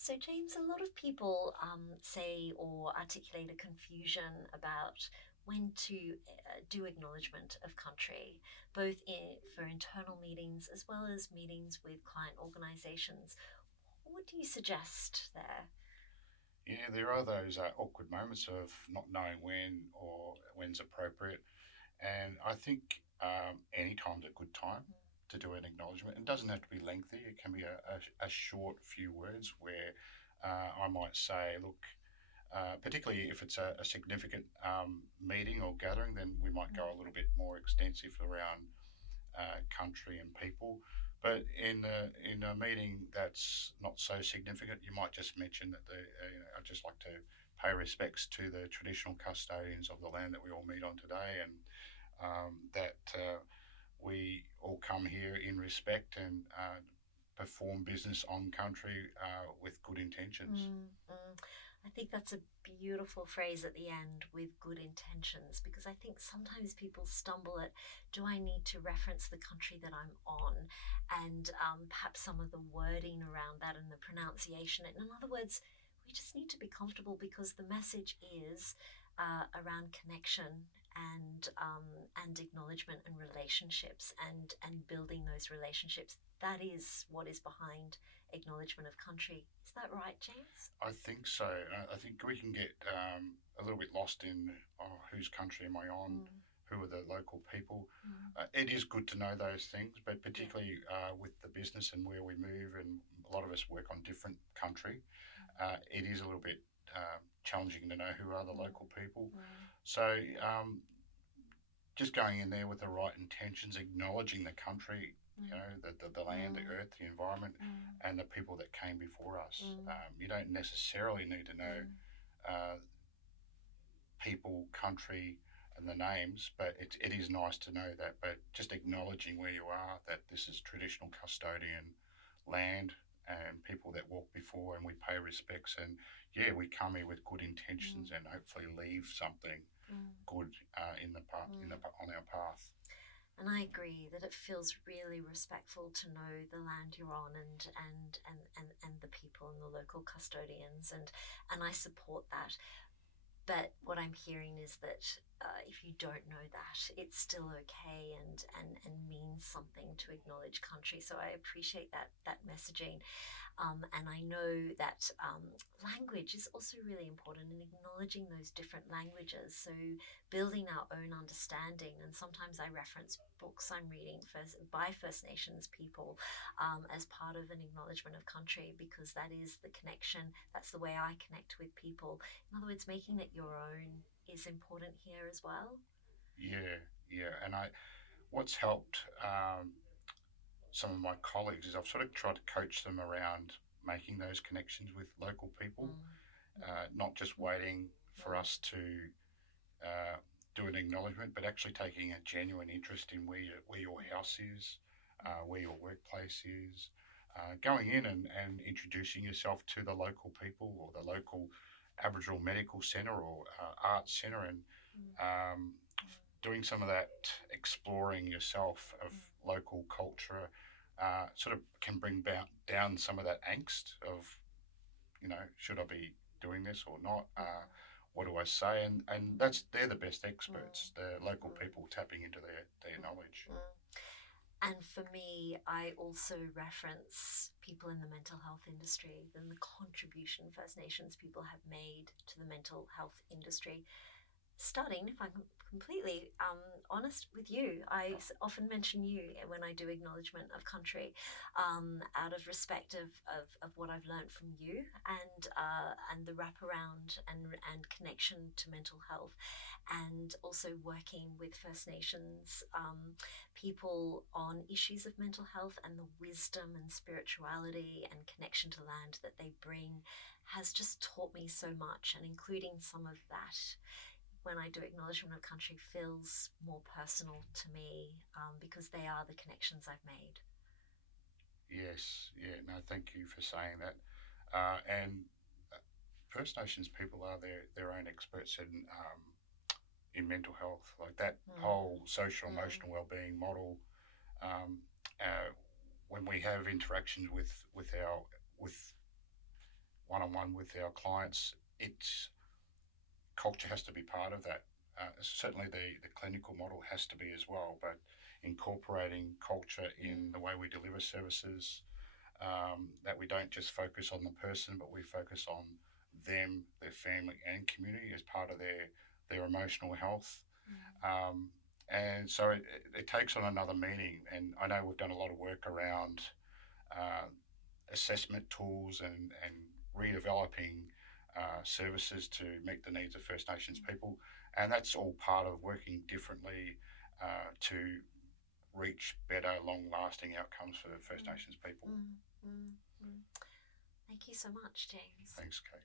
So, James, a lot of people say or articulate a confusion about when to do acknowledgement of country, both for internal meetings as well as meetings with client organisations. What do you suggest there? Yeah, there are those awkward moments of not knowing when or when's appropriate. And I think any time's a good time to do an acknowledgement. It doesn't have to be lengthy, it can be a short few words where I might say, look, particularly if it's a significant meeting or gathering, then we might go a little bit more extensive around country and people. But in a meeting that's not so significant, you might just mention that I'd just like to pay respects to the traditional custodians of the land that we all meet on today, and that we all come here in respect and perform business on country with good intentions. Mm, mm. I think that's a beautiful phrase at the end, with good intentions, because I think sometimes people stumble at, do I need to reference the country that I'm on? And perhaps some of the wording around that and the pronunciation. In other words, we just need to be comfortable because the message is around connection and acknowledgement and relationships and building those relationships. That is what is behind acknowledgement of country. Is that right, James? I think so. I think we can get a little bit lost in whose country am I on, Mm, who are the local people. mm, It is good to know those things, but yeah. particularly with the business and where we move, and a lot of us work on different country, it is a little bit challenging to know who are the Mm, local people. mm, So just going in there with the right intentions, acknowledging the country, mm, the land, the mm, earth, the environment, mm, and the people that came before us. mm, You don't necessarily need to know mm, uh, people, country, and the names, but it is nice to know that. But just mm, acknowledging where you are, that this is traditional custodian land and people that walked before, and we pay respects. And yeah, we come here with good intentions mm, and hopefully leave something mm, good in the path, mm. on our path. And I agree that it feels really respectful to know the land you're on and the people and the local custodians and I support that. But what I'm hearing is that if you don't know that, it's still okay and means something to acknowledge country. So I appreciate that messaging. And I know that language is also really important in acknowledging those different languages. So building our own understanding. And sometimes I reference books I'm reading by First Nations people as part of an acknowledgement of country because that is the connection. That's the way I connect with people. In other words, making it your own is important here as well. Yeah, yeah. And what's helped some of my colleagues is I've sort of tried to coach them around making those connections with local people, Mm, mm, not just waiting for mm, us to uh, do an acknowledgement, but actually taking a genuine interest in where your house is, where your workplace is, going in and introducing yourself to the local people or the local Aboriginal Medical Centre or Arts Centre, and mm, um, doing some of that exploring yourself mm, of local culture sort of can bring down some of that angst of, should I be doing this or not? mm, What do I say? And mm, they're the best mm, experts, the mm, local mm, people tapping into their mm, knowledge. mm. And for me, I also reference people in the mental health industry and the contribution First Nations people have made to the mental health industry. Starting, if I'm completely honest with you, I often mention you when I do acknowledgement of country, out of respect of what I've learned from you and the wraparound and connection to mental health, and also working with First Nations people on issues of mental health and the wisdom and spirituality and connection to land that they bring has just taught me so much, and including some of that when I do acknowledgement of country feels more personal to me because they are the connections I've made. Yes, yeah, no, thank you for saying that. And First Nations people are their own experts in mental health, like that Mm, whole social mm, emotional well-being model. Um, uh, when we have interactions with our with one-on-one with our clients, it's culture has to be part of that. Certainly, the clinical model has to be as well, but incorporating culture in the way we deliver services, that we don't just focus on the person, but we focus on them, their family, and community as part of their emotional health. Um, and so it takes on another meaning. And I know we've done a lot of work around uh, assessment tools and redeveloping services to meet the needs of First Nations people. And that's all part of working differently to reach better, long lasting outcomes for First Nations people. Thank you so much, James. Thanks, Kate.